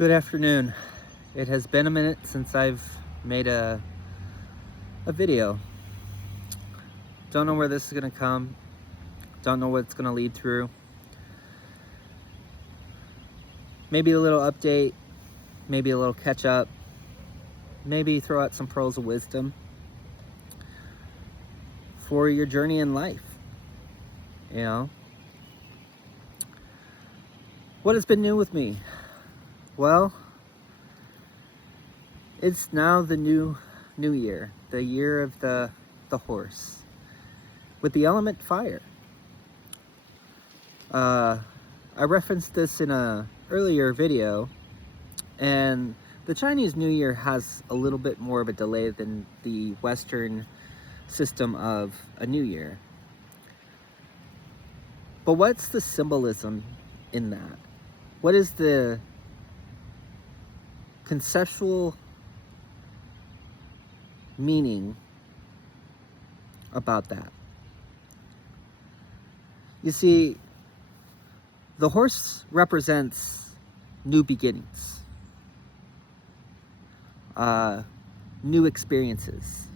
Good afternoon. It has been a minute since I've made a video. Don't know where this is going to come. Don't know what it's going to lead through. Maybe a little update. Maybe a little catch up. Maybe throw out some pearls of wisdom for your journey in life. You know? What has been new with me? Well, it's now the new year, the year of the horse, with the element fire. I referenced this in a earlier video, and the Chinese New Year has a little bit more of a delay than the Western system of a new year. But what's the symbolism in that? What is the conceptual meaning about that? You see, the horse represents new beginnings, new experiences,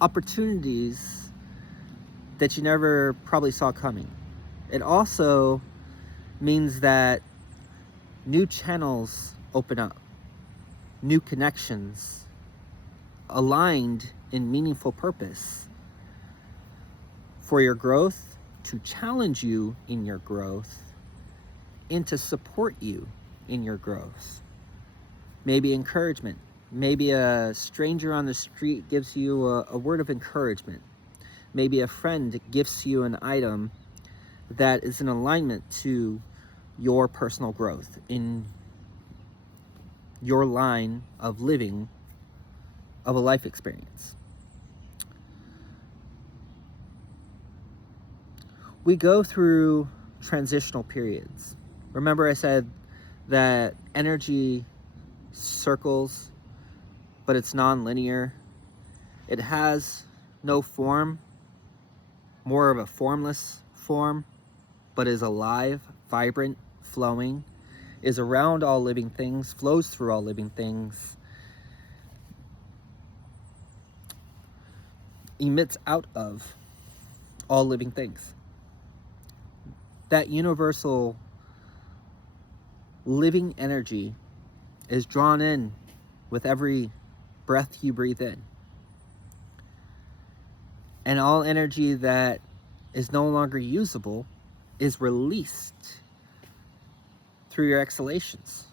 opportunities that you never probably saw coming. It also means that new channels open up, new connections aligned in meaningful purpose for your growth, to challenge you in your growth, and to support you in your growth. Maybe encouragement. Maybe a stranger on the street gives you a word of encouragement. Maybe a friend gifts you an item that is in alignment to your personal growth in your line of living of a life experience. We go through transitional periods. Remember I said that energy circles, but it's non-linear. It has no form, more of a formless form, but is alive, vibrant, flowing, is around all living things, flows through all living things, emits out of all living things. That universal living energy is drawn in with every breath you breathe in. And all energy that is no longer usable is released through your exhalations.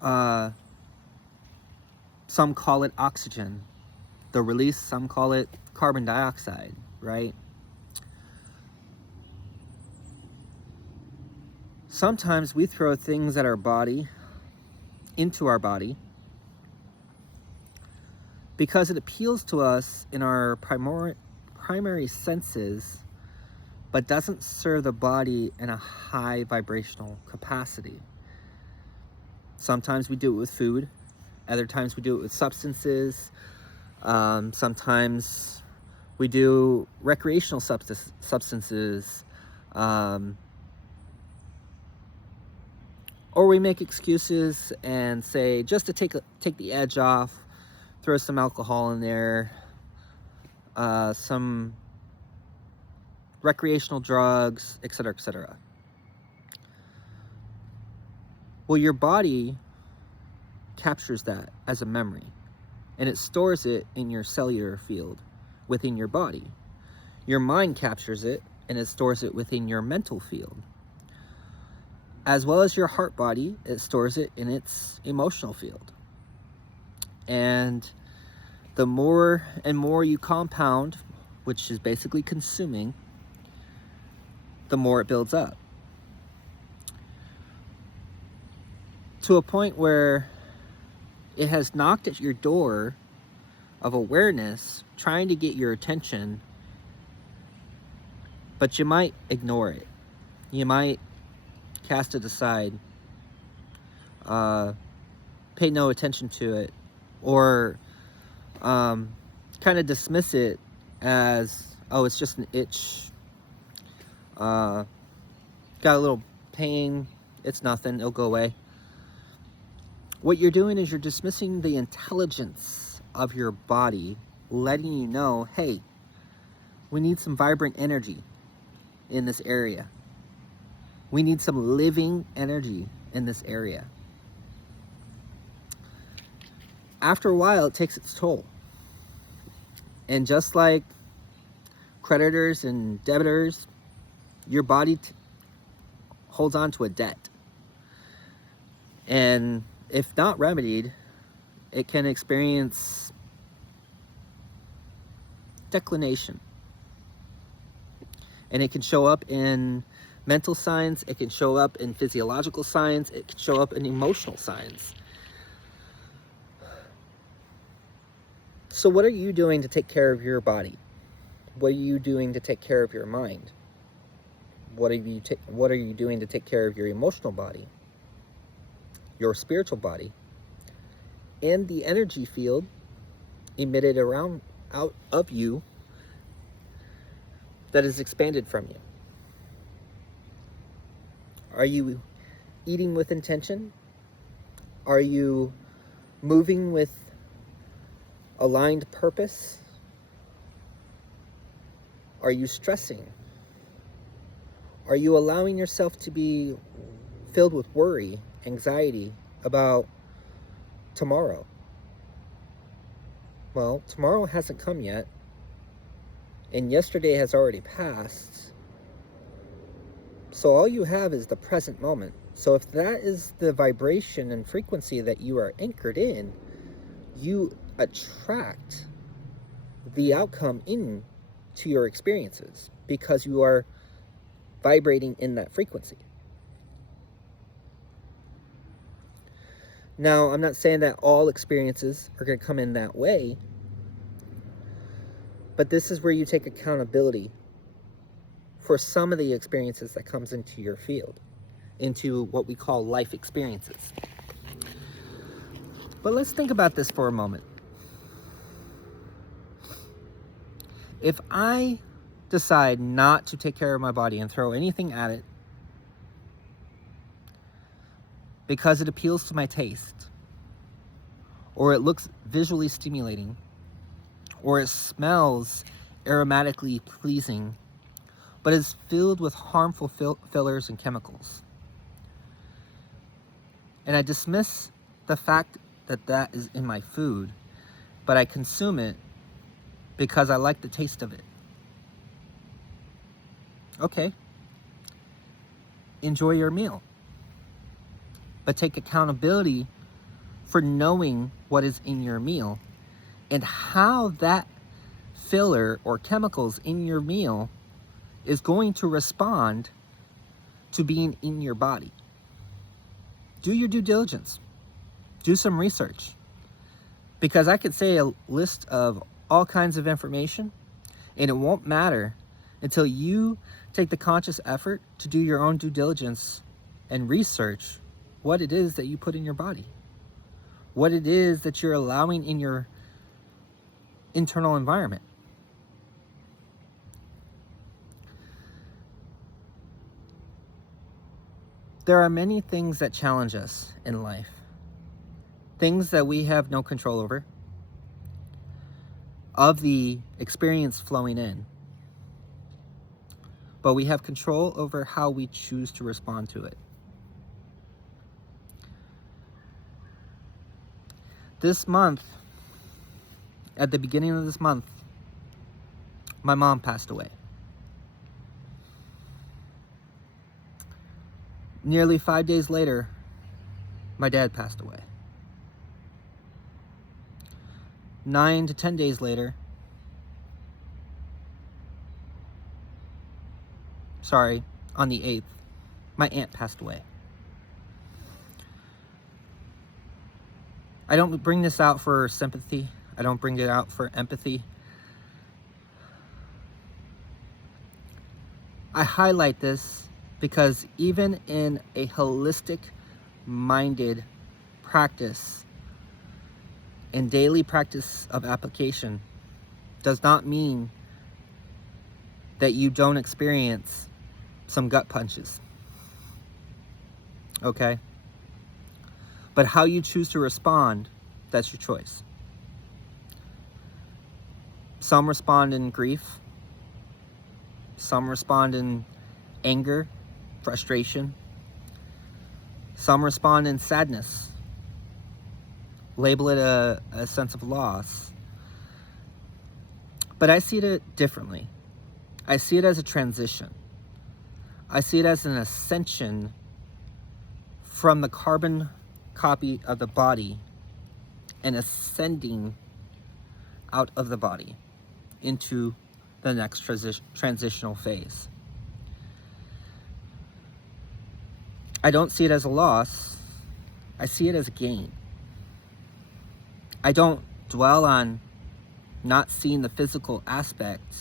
Some call it oxygen, the release. Some call it carbon dioxide, right? Sometimes we throw things at our body, into our body, because it appeals to us in our primary senses, but doesn't serve the body in a high vibrational capacity. Sometimes we do it with food. Other times we do it with substances. Sometimes we do recreational substances. Or we make excuses and say, just to take the edge off, throw some alcohol in there, some recreational drugs, etc., etc. Well, your body captures that as a memory, and it stores it in your cellular field within your body. Your mind captures it, and it stores it within your mental field. As well as your heart body, it stores it in its emotional field. And the more and more you compound, which is basically consuming, the more it builds up. To a point where it has knocked at your door of awareness, trying to get your attention, but you might ignore it. You might cast it aside, pay no attention to it, or kind of dismiss it as, oh, it's just an itch, got a little pain, It's nothing, it'll go away. What you're doing is you're dismissing the intelligence of your body, letting you know, hey, we need some vibrant energy in this area. We need some living energy in this area. After a while, it takes its toll. And just like creditors and debitors, your body holds on to a debt. And if not remedied, it can experience declination. And it can show up in mental signs, it can show up in physiological signs, it can show up in emotional signs. So what are you doing to take care of your body? What are you doing to take care of your mind? What are you doing to take care of your emotional body, your spiritual body, and the energy field emitted out of you that is expanded from you? Are you eating with intention? Are you moving with aligned purpose? Are you stressing? Are you allowing yourself to be filled with worry, anxiety about tomorrow? Well, tomorrow hasn't come yet, and yesterday has already passed. So all you have is the present moment. So if that is the vibration and frequency that you are anchored in, you attract the outcome into your experiences because you are vibrating in that frequency. Now, I'm not saying that all experiences are going to come in that way, but this is where you take accountability for some of the experiences that comes into your field, into what we call life experiences. But let's think about this for a moment. If I decide not to take care of my body and throw anything at it because it appeals to my taste, or it looks visually stimulating, or it smells aromatically pleasing, but is filled with harmful fillers and chemicals, and I dismiss the fact that that is in my food, but I consume it because I like the taste of it. Okay, enjoy your meal, but take accountability for knowing what is in your meal and how that filler or chemicals in your meal is going to respond to being in your body. Do your due diligence. Do some research. Because I could say a list of all kinds of information, and it won't matter until you take the conscious effort to do your own due diligence and research what it is that you put in your body, what it is that you're allowing in your internal environment. There are many things that challenge us in life, things that we have no control over, of the experience flowing in, but we have control over how we choose to respond to it. This month, at the beginning of this month, my mom passed away. Nearly 5 days later, my dad passed away. 9 to 10 days later, on the 8th, my aunt passed away. I don't bring this out for sympathy. I don't bring it out for empathy. I highlight this because even in a holistic-minded practice and daily practice of application does not mean that you don't experience some gut punches. okay? But how you choose to respond, that's your choice. Some respond in grief. Some respond in anger, frustration. Some respond in sadness. Label it a sense of loss. But I see it differently. I see it as a transition. I see it as an ascension from the carbon copy of the body and ascending out of the body into the next transitional phase. I don't see it as a loss. I see it as a gain. I don't dwell on not seeing the physical aspect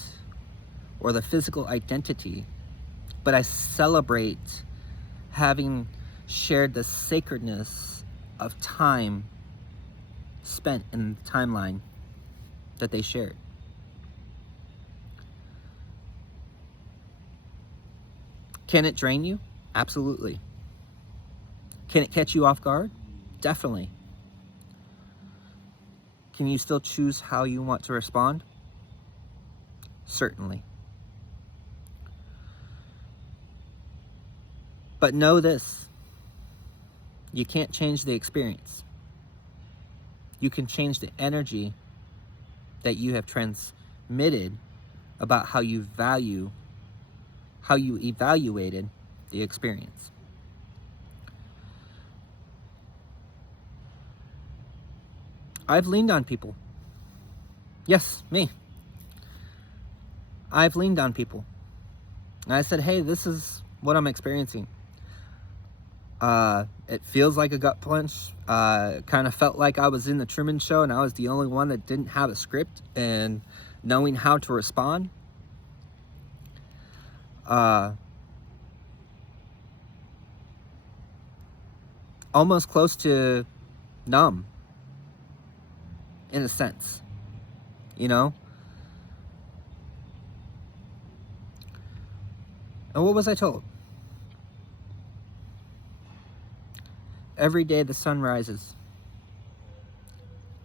or the physical identity, but I celebrate having shared the sacredness of time spent in the timeline that they shared. Can it drain you? Absolutely. Can it catch you off guard? Definitely. Can you still choose how you want to respond? Certainly. But know this, you can't change the experience. You can change the energy that you have transmitted about how you evaluated the experience. I've leaned on people. Yes, me. I've leaned on people. And I said, hey, this is what I'm experiencing. It feels like a gut punch. Kind of felt like I was in the Truman Show and I was the only one that didn't have a script and knowing how to respond. Almost close to numb, in a sense, you know? And what was I told? Every day the sun rises.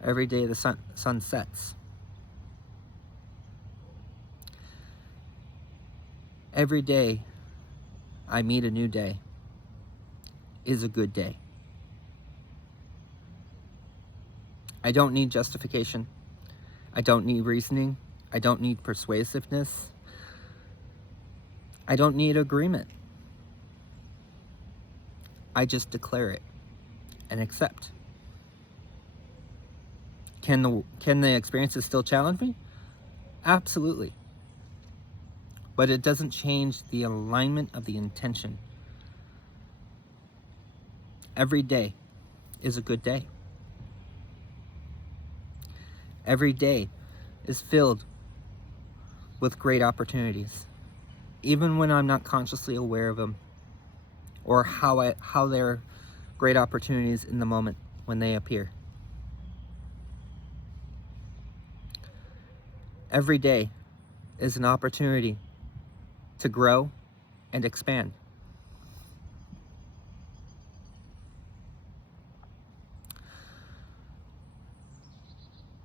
Every day the sun sets. Every day I meet a new day is a good day. I don't need justification. I don't need reasoning. I don't need persuasiveness. I don't need agreement. I just declare it and accept. Can the experiences still challenge me? Absolutely. But it doesn't change the alignment of the intention. Every day is a good day. Every day is filled with great opportunities, even when I'm not consciously aware of them or how they're great opportunities in the moment when they appear. Every day is an opportunity to grow and expand.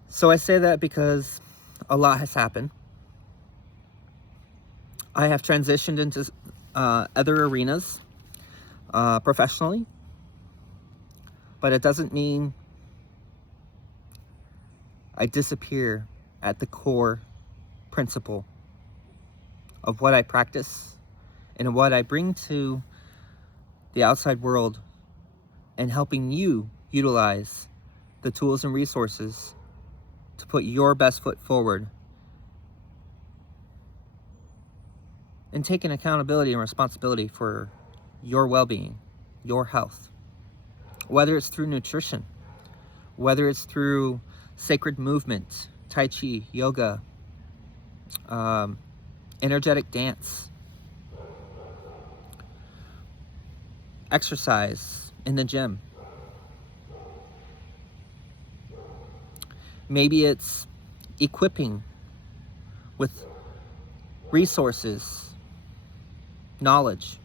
So I say that because a lot has happened. I have transitioned into other arenas professionally, but it doesn't mean I disappear at the core principle of what I practice and what I bring to the outside world and helping you utilize the tools and resources to put your best foot forward and taking accountability and responsibility for your well-being, your health. Whether it's through nutrition, whether it's through sacred movement, Tai Chi, yoga, energetic dance, exercise in the gym. Maybe it's equipping with resources, knowledge,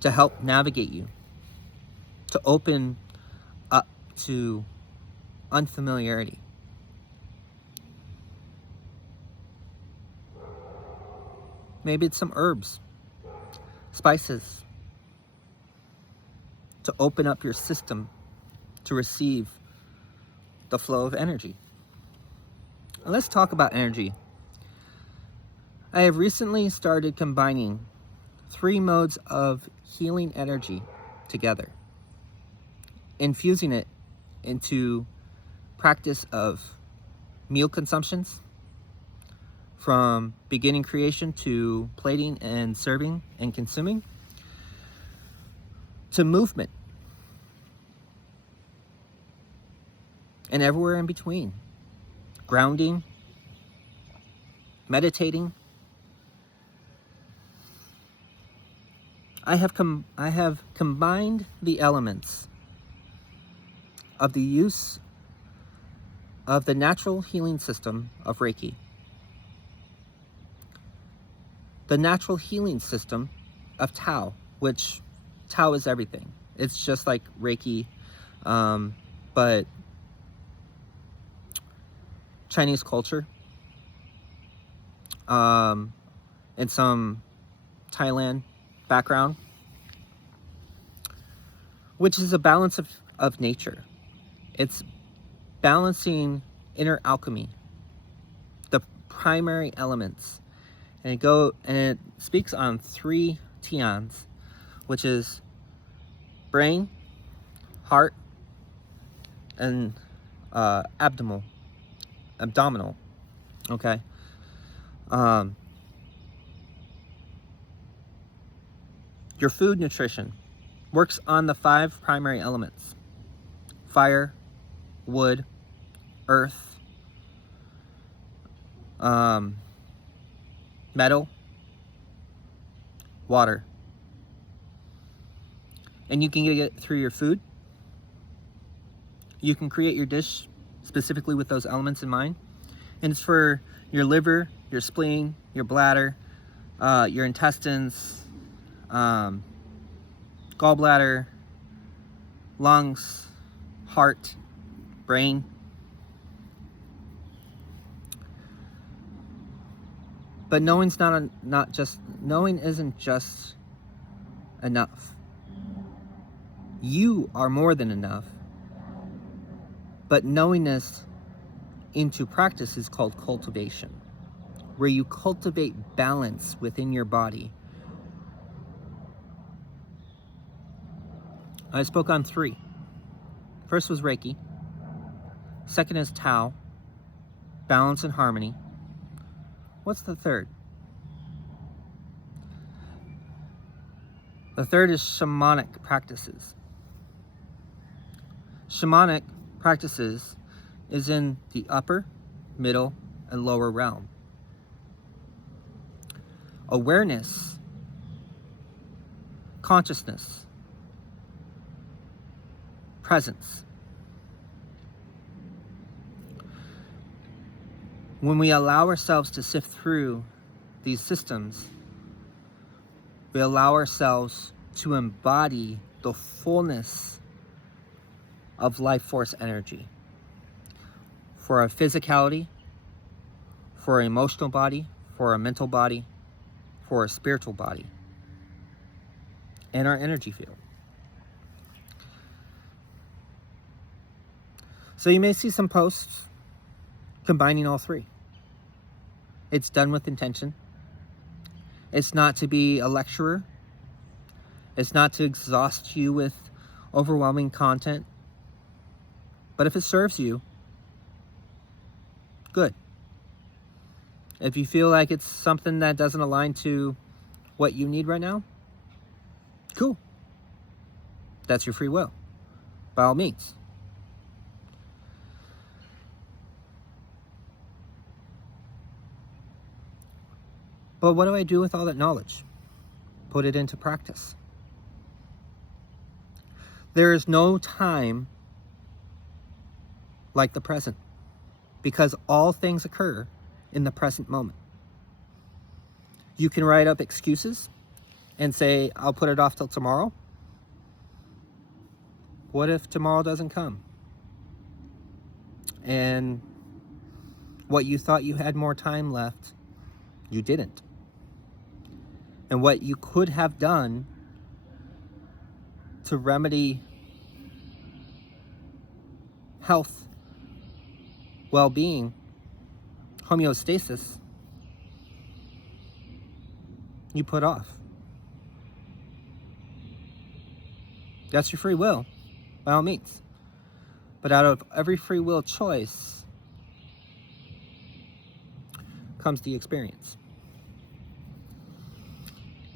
to help navigate you, to open up to unfamiliarity. Maybe it's some herbs, spices, to open up your system to receive the flow of energy. And let's talk about energy. I have recently started combining 3 modes of healing energy together, infusing it into practice of meal consumptions, from beginning creation to plating and serving and consuming, to movement, and everywhere in between. Grounding, meditating. I have combined the elements of the use of the natural healing system of Reiki, the natural healing system of Tao, which Tao is everything. It's just like Reiki, but Chinese culture, and some Thailand background, which is a balance of nature. It's balancing inner alchemy, the primary elements. And it speaks on 3 tians, which is brain, heart, and abdominal. Okay. Your food nutrition works on the 5 primary elements: fire, wood, earth, metal, water. And you can get it through your food. You can create your dish specifically with those elements in mind. And it's for your liver, your spleen, your bladder, your intestines, gallbladder, lungs, heart, brain. But knowing isn't just enough. You are more than enough. But knowingness into practice is called cultivation, where you cultivate balance within your body. I spoke on 3. First was Reiki. Second is Tao, balance and harmony. What's the third? The third is shamanic practices. Shamanic practices is in the upper, middle, and lower realm. Awareness, consciousness, presence. When we allow ourselves to sift through these systems, we allow ourselves to embody the fullness of life force energy for our physicality, for our emotional body, for our mental body, for our spiritual body, and our energy field. So you may see some posts combining all 3. It's done with intention. It's not to be a lecturer. It's not to exhaust you with overwhelming content. But if it serves you, good. If you feel like it's something that doesn't align to what you need right now, cool. That's your free will, by all means. But what do I do with all that knowledge? Put it into practice. There is no time like the present, because all things occur in the present moment. You can write up excuses and say, I'll put it off till tomorrow? What if tomorrow doesn't come? And what you thought you had more time left, you didn't. And what you could have done to remedy health, well-being, homeostasis, you put off. That's your free will, by all means. But out of every free will choice comes the experience.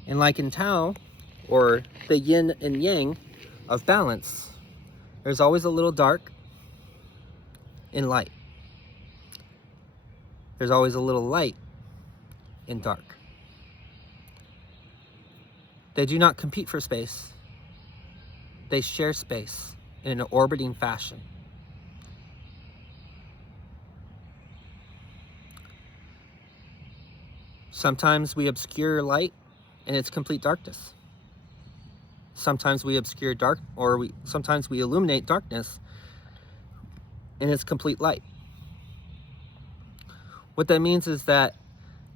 And like in Tao, or the yin and yang of balance, there's always a little dark in light. There's always a little light in dark. They do not compete for space. They share space in an orbiting fashion. Sometimes we obscure light and it's complete darkness. Sometimes we obscure dark, or sometimes we illuminate darkness and it's complete light. What that means is that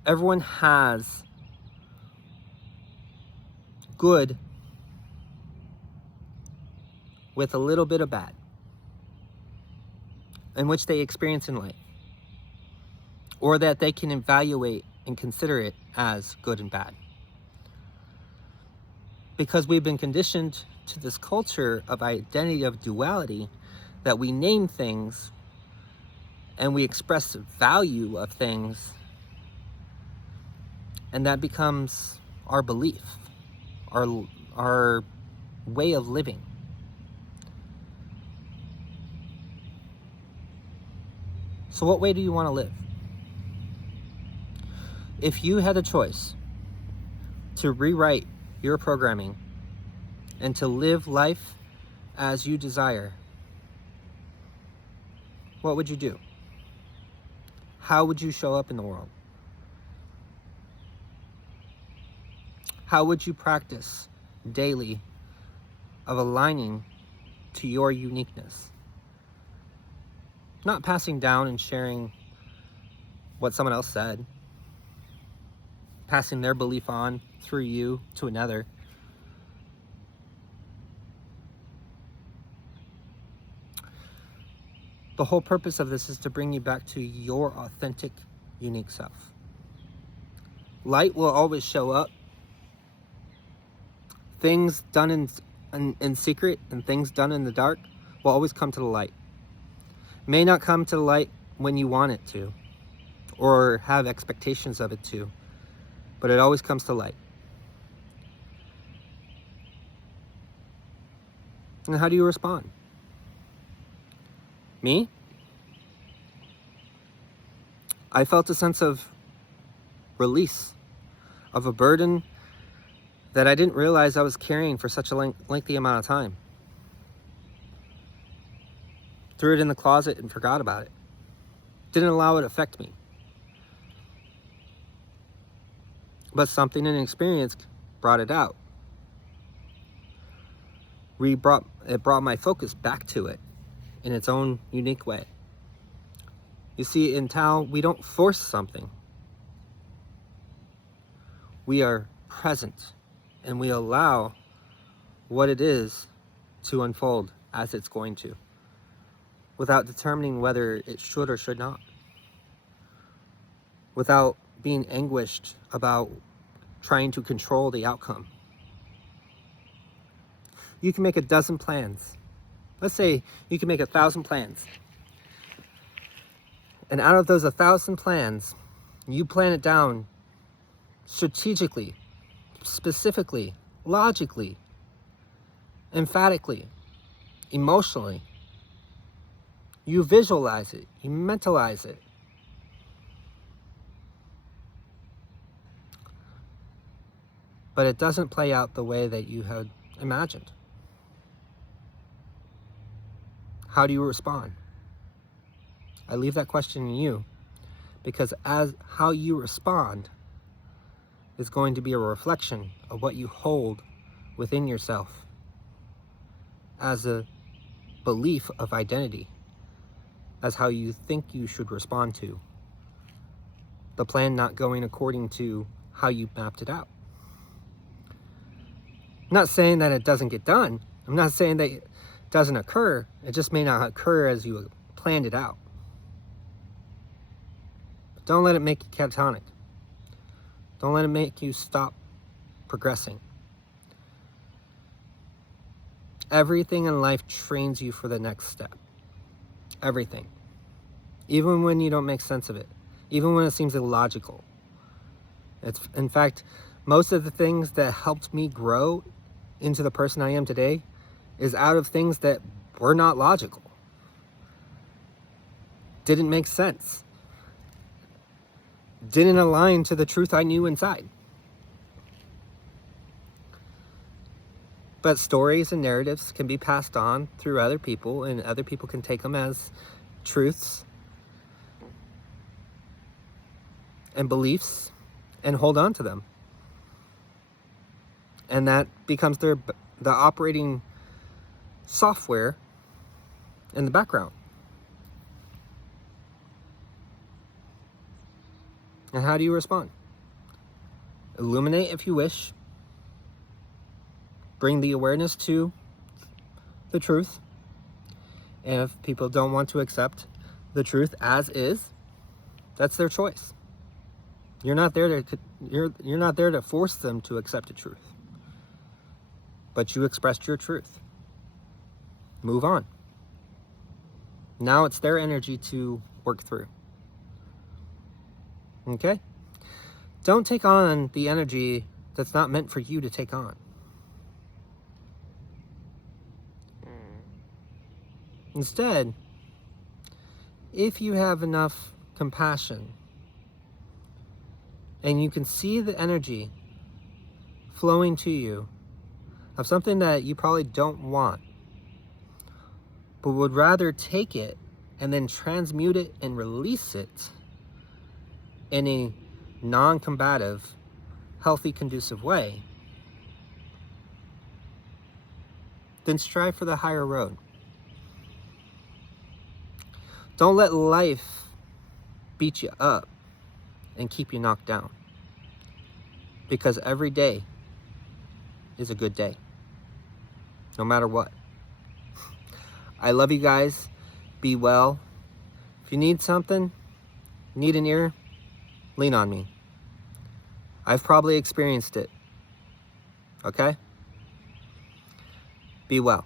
everyone has good with a little bit of bad, in which they experience in light, or that they can evaluate and consider it as good and bad. Because we've been conditioned to this culture of identity of duality, that we name things and we express value of things, and that becomes our belief, our way of living. So what way do you want to live? If you had a choice to rewrite your programming and to live life as you desire, what would you do? How would you show up in the world? How would you practice daily of aligning to your uniqueness? Not passing down and sharing what someone else said, passing their belief on through you to another. The whole purpose of this is to bring you back to your authentic, unique self. Light will always show up. Things done in secret and things done in the dark will always come to the light. May not come to the light when you want it to, or have expectations of it to, but it always comes to light. And how do you respond? Me? I felt a sense of release, of a burden that I didn't realize I was carrying for such a lengthy amount of time. Threw it in the closet and forgot about it. Didn't allow it to affect me. But something in experience brought it out. It brought my focus back to it in its own unique way. You see, in Tao, we don't force something. We are present and we allow what it is to unfold as it's going to, without determining whether it should or should not, without being anguished about trying to control the outcome. You can make a dozen plans. Let's say you can make 1,000 plans. And out of those 1,000 plans, you plan it down strategically, specifically, logically, emphatically, emotionally. You visualize it, you mentalize it. But it doesn't play out the way that you had imagined. How do you respond? I leave that question to you, because as how you respond is going to be a reflection of what you hold within yourself as a belief of identity, as how you think you should respond to the plan not going according to how you mapped it out. I'm not saying that it doesn't get done. I'm not saying that it doesn't occur. It just may not occur as you planned it out. But don't let it make you catatonic. Don't let it make you stop progressing. Everything in life trains you for the next step. Everything. Even when you don't make sense of it. Even when it seems illogical. It's, in fact, most of the things that helped me grow into the person I am today is out of things that were not logical. Didn't make sense. Didn't align to the truth I knew inside. But stories and narratives can be passed on through other people, and other people can take them as truths and beliefs and hold on to them. And that becomes the operating software in the background. And how do you respond? Illuminate if you wish. Bring the awareness to the truth. And if people don't want to accept the truth as is, that's their choice. You're not there to force them to accept the truth. But you expressed your truth. Move on. Now it's their energy to work through. Okay? Don't take on the energy that's not meant for you to take on. Instead, if you have enough compassion and you can see the energy flowing to you of something that you probably don't want, but would rather take it and then transmute it and release it in a non-combative, healthy, conducive way, then strive for the higher road. Don't let life beat you up and keep you knocked down. Because every day is a good day. No matter what. I love you guys. Be well. If you need something, need an ear, lean on me. I've probably experienced it. Okay? Be well.